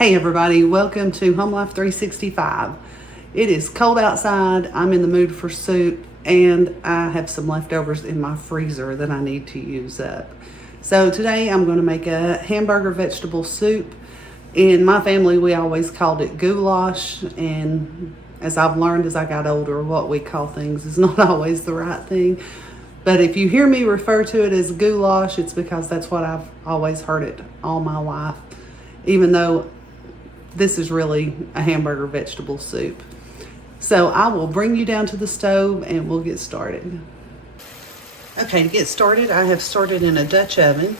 Hey everybody, welcome to Home Life 365. It is cold outside, I'm in the mood for soup, and I have some leftovers in my freezer that I need to use up. So today I'm going to make a hamburger vegetable soup. In my family we always called it goulash, and as I've learned as I got older, what we call things is not always the right thing. But if you hear me refer to it as goulash, it's because that's what I've always heard it all my life, even though this is really a hamburger vegetable soup. So I will bring you down to the stove and we'll get started. Okay, to get started, I have started in a Dutch oven.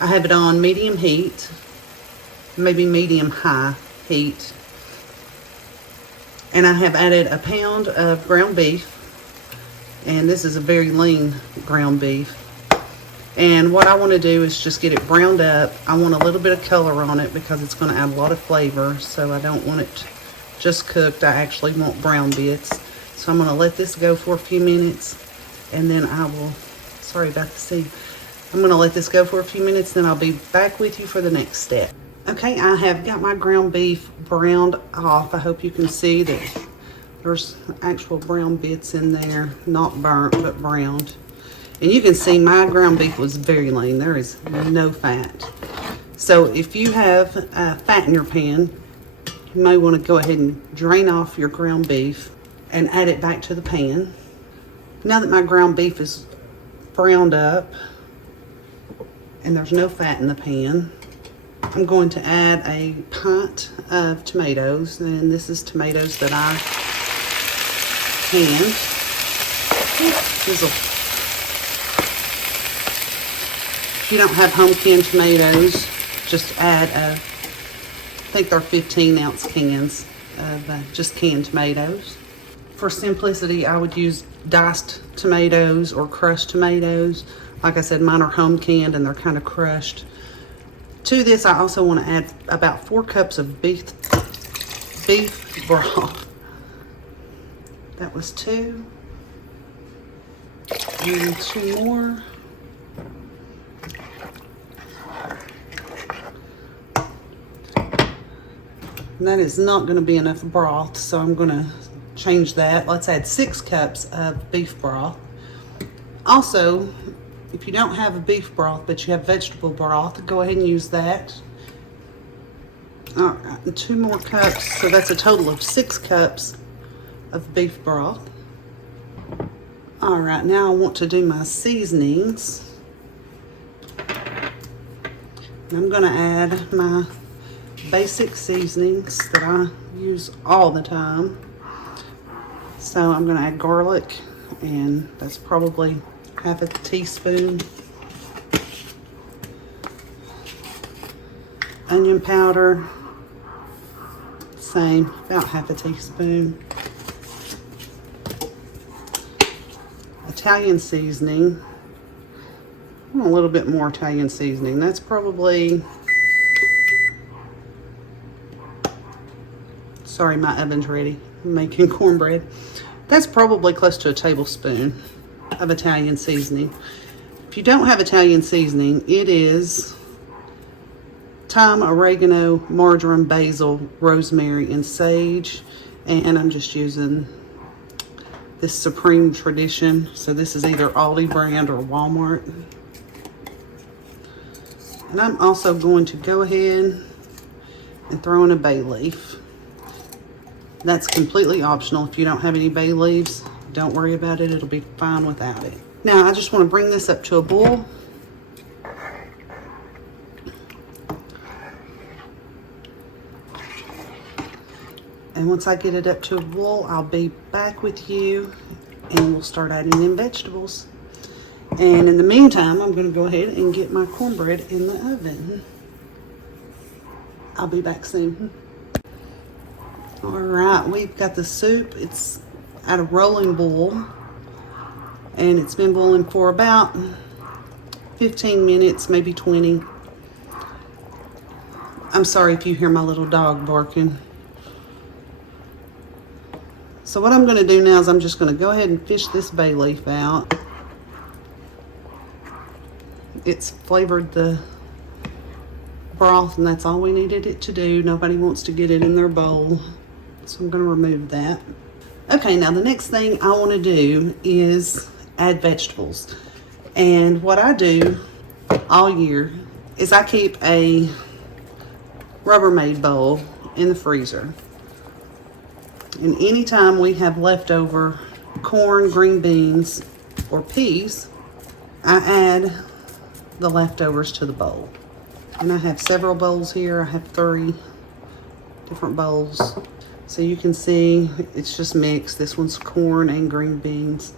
I have it on medium heat, maybe medium high heat. And I have added a pound of ground beef. And this is a very lean ground beef. And what I want to do is just get it browned up. I want a little bit of color on it because it's going to add a lot of flavor. So I don't want it just cooked. I actually want brown bits. So I'm going to let this go for a few minutes. And then I will, sorry about the seed. I'm going to let this go for a few minutes. Then I'll be back with you for the next step. Okay, I have got my ground beef browned off. I hope you can see that there's actual brown bits in there. Not burnt, but browned. And you can see my ground beef was very lean. There is no fat. So if you have fat in your pan, you may want to go ahead and drain off your ground beef and add it back to the pan. Now that my ground beef is browned up and there's no fat in the pan, I'm going to add a pint of tomatoes. And this is tomatoes that I canned. If you don't have home canned tomatoes, just add I think they're 15-ounce cans of just canned tomatoes. For simplicity, I would use diced tomatoes or crushed tomatoes. Like I said, mine are home canned and they're kind of crushed. To this, I also want to add about 4 cups of beef broth. That was 2. And 2 more. And that is not going to be enough broth, so I'm going to change that. Let's add 6 cups of beef broth. Also, if you don't have a beef broth but you have vegetable broth, go ahead and use that. All right, and 2 more cups, so that's a total of 6 cups of beef broth. All right, now I want to do my seasonings. I'm going to add my basic seasonings that I use all the time. So I'm going to add garlic, and that's probably half a teaspoon. Onion powder, same, about half a teaspoon. Italian seasoning, a little bit more Italian seasoning. That's probably, sorry, my oven's ready. I'm making cornbread. That's probably close to a tablespoon of Italian seasoning. If you don't have Italian seasoning, it is thyme, oregano, marjoram, basil, rosemary, and sage. And I'm just using this Supreme Tradition. So this is either Aldi brand or Walmart. And I'm also going to go ahead and throw in a bay leaf. That's completely optional. If you don't have any bay leaves, don't worry about it. It'll be fine without it. Now I just want to bring this up to a boil. And once I get it up to a boil, I'll be back with you and we'll start adding in vegetables. And in the meantime, I'm going to go ahead and get my cornbread in the oven. I'll be back soon. All right, we've got the soup. It's at a rolling boil, and it's been boiling for about 15 minutes, maybe 20. I'm sorry if you hear my little dog barking. So what I'm going to do now is I'm just going to go ahead and fish this bay leaf out. It's flavored the broth, and that's all we needed it to do. Nobody wants to get it in their bowl, so I'm going to remove that. Okay, now the next thing I want to do is add vegetables. And what I do all year is I keep a Rubbermaid bowl in the freezer. And anytime we have leftover corn, green beans, or peas, I add the leftovers to the bowl. And I have several bowls here. I have 3 different bowls. So you can see it's just mixed. This one's corn and green beans.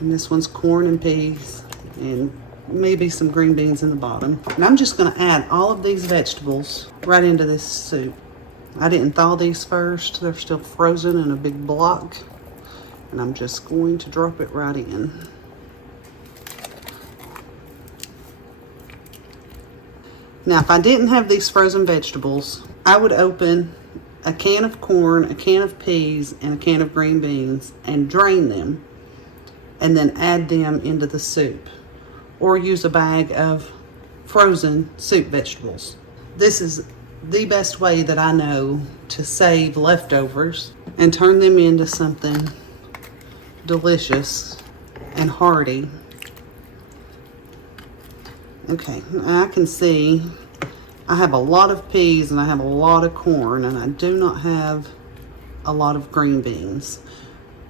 And this one's corn and peas, and maybe some green beans in the bottom. And I'm just going to add all of these vegetables right into this soup. I didn't thaw these first. They're still frozen in a big block. And I'm just going to drop it right in. Now, if I didn't have these frozen vegetables, I would open a can of corn, a can of peas, and a can of green beans and drain them, and then add them into the soup, or use a bag of frozen soup vegetables. This is the best way that I know to save leftovers and turn them into something delicious and hearty. Okay, I can see I have a lot of peas and I have a lot of corn, and I do not have a lot of green beans,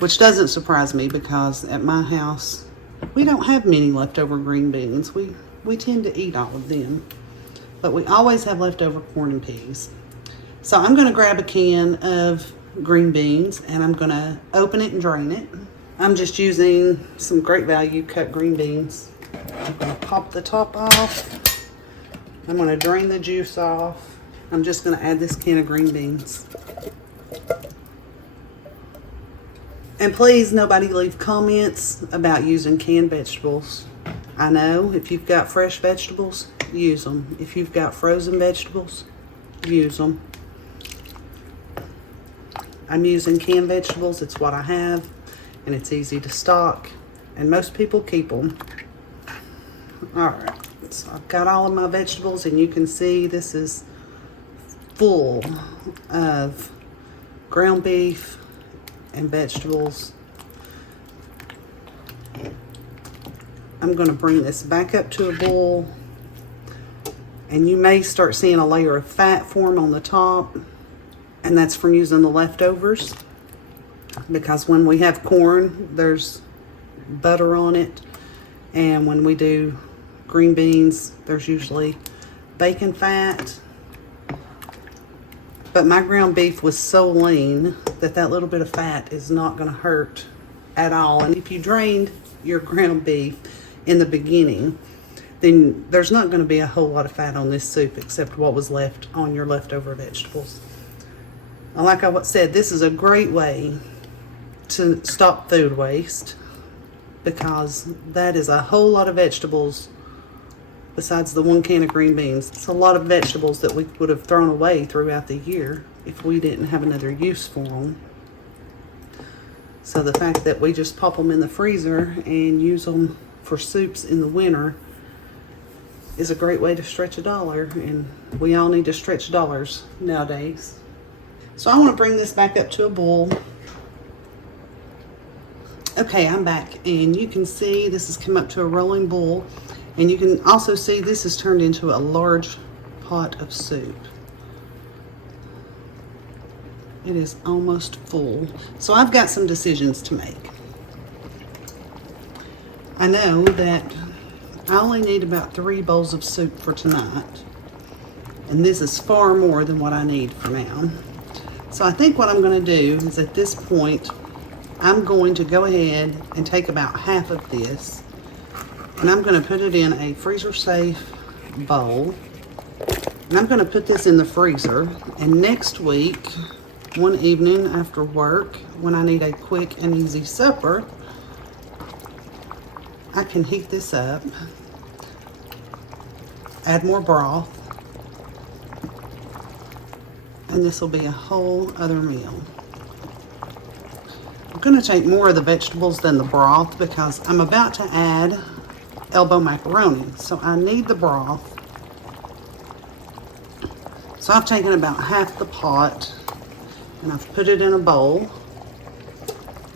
which doesn't surprise me because at my house we don't have many leftover green beans. We tend to eat all of them, but we always have leftover corn and peas. So I'm going to grab a can of green beans and I'm going to open it and drain it. I'm just using some Great Value cut green beans. I'm going to pop the top off. I'm going to drain the juice off. I'm just going to add this can of green beans. And please, nobody leave comments about using canned vegetables. I know if you've got fresh vegetables, use them. If you've got frozen vegetables, use them. I'm using canned vegetables. It's what I have, and it's easy to stock, and most people keep them. All right, so I've got all of my vegetables, and you can see this is full of ground beef and vegetables. I'm going to bring this back up to a boil, and you may start seeing a layer of fat form on the top, and that's from using the leftovers, because when we have corn, there's butter on it, and when we do green beans, there's usually bacon fat. But my ground beef was so lean that that little bit of fat is not going to hurt at all. And if you drained your ground beef in the beginning, then there's not going to be a whole lot of fat on this soup except what was left on your leftover vegetables. And like I said, this is a great way to stop food waste, because that is a whole lot of vegetables. Besides the 1 can of green beans, it's a lot of vegetables that we would have thrown away throughout the year if we didn't have another use for them. So the fact that we just pop them in the freezer and use them for soups in the winter is a great way to stretch a dollar, and we all need to stretch dollars nowadays. So I want to bring this back up to a boil. Okay, I'm back, and you can see this has come up to a rolling boil. And you can also see this has turned into a large pot of soup. It is almost full. So I've got some decisions to make. I know that I only need about 3 bowls of soup for tonight. And this is far more than what I need for now. So I think what I'm going to do is, at this point, I'm going to go ahead and take about half of this, and I'm going to put it in a freezer-safe bowl. And I'm going to put this in the freezer. And next week, one evening after work, when I need a quick and easy supper, I can heat this up, add more broth, and this will be a whole other meal. I'm going to take more of the vegetables than the broth, because I'm about to add elbow macaroni. So I need the broth. So I've taken about half the pot and I've put it in a bowl.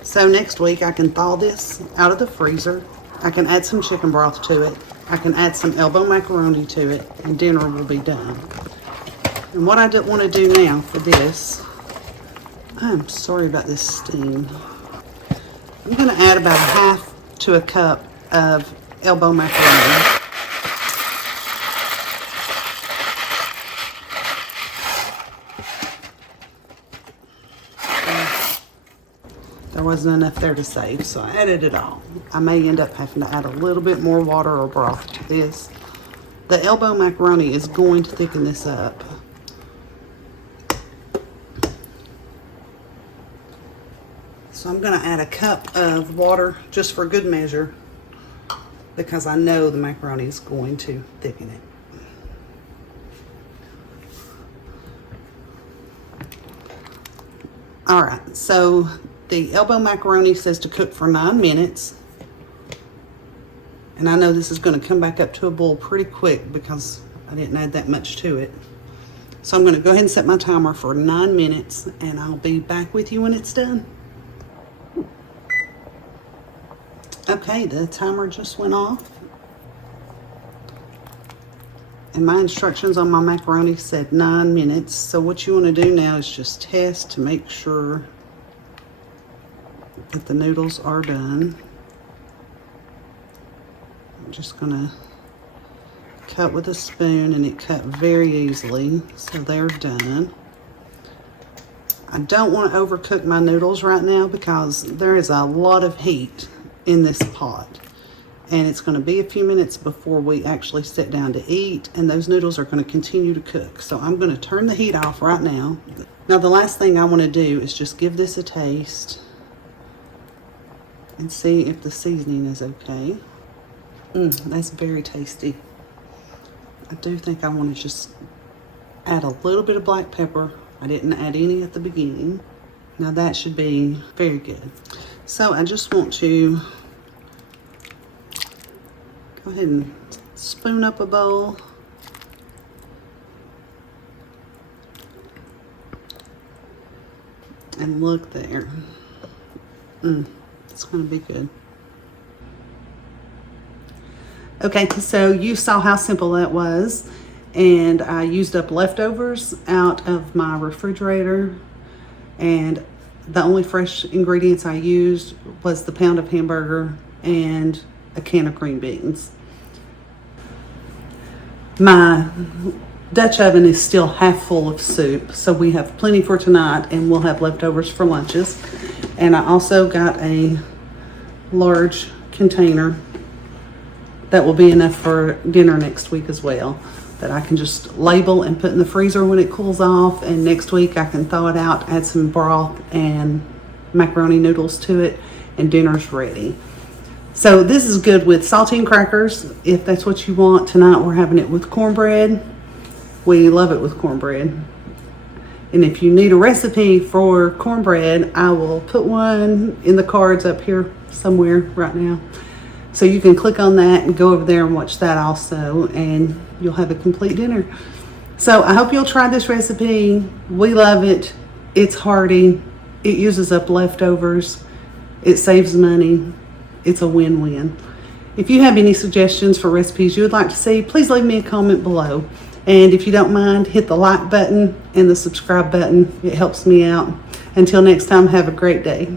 So next week I can thaw this out of the freezer. I can add some chicken broth to it. I can add some elbow macaroni to it, and dinner will be done. And what I want to do now for this, I'm sorry about this steam. I'm going to add about a half to a cup of elbow macaroni. There wasn't enough there to save, so I added it all. I may end up having to add a little bit more water or broth to this. The elbow macaroni is going to thicken this up. So I'm going to add a cup of water just for good measure, because I know the macaroni is going to thicken it. All right, so the elbow macaroni says to cook for 9 minutes. And I know this is going to come back up to a boil pretty quick because I didn't add that much to it. So I'm going to go ahead and set my timer for 9 minutes, and I'll be back with you when it's done. Okay, the timer just went off. And my instructions on my macaroni said 9 minutes. So what you want to do now is just test to make sure that the noodles are done. I'm just gonna cut with a spoon, and it cut very easily, so they're done. I don't want to overcook my noodles right now because there is a lot of heat in this pot, and it's going to be a few minutes before we actually sit down to eat, and those noodles are going to continue to cook. So I'm going to turn the heat off right now. Now the last thing I want to do is just give this a taste and see if the seasoning is okay. That's very tasty. I do think I want to just add a little bit of black pepper. I didn't add any at the beginning. Now that should be very good. So I just want to go ahead and spoon up a bowl. And look there. It's going to be good. Okay, so you saw how simple that was. And I used up leftovers out of my refrigerator. And the only fresh ingredients I used was the pound of hamburger and a can of green beans. My Dutch oven is still half full of soup, so we have plenty for tonight, and we'll have leftovers for lunches. And I also got a large container that will be enough for dinner next week as well, that I can just label and put in the freezer when it cools off, and next week I can thaw it out, add some broth and macaroni noodles to it, and dinner's ready. So this is good with saltine crackers if that's what you want. Tonight we're having it with cornbread. We love it with cornbread. And if you need a recipe for cornbread, I will put one in the cards up here somewhere right now. So you can click on that and go over there and watch that also, and you'll have a complete dinner. So I hope you'll try this recipe. We love it. It's hearty. It uses up leftovers. It saves money. It's a win-win. If you have any suggestions for recipes you would like to see, please leave me a comment below. And if you don't mind, hit the like button and the subscribe button. It helps me out. Until next time, have a great day.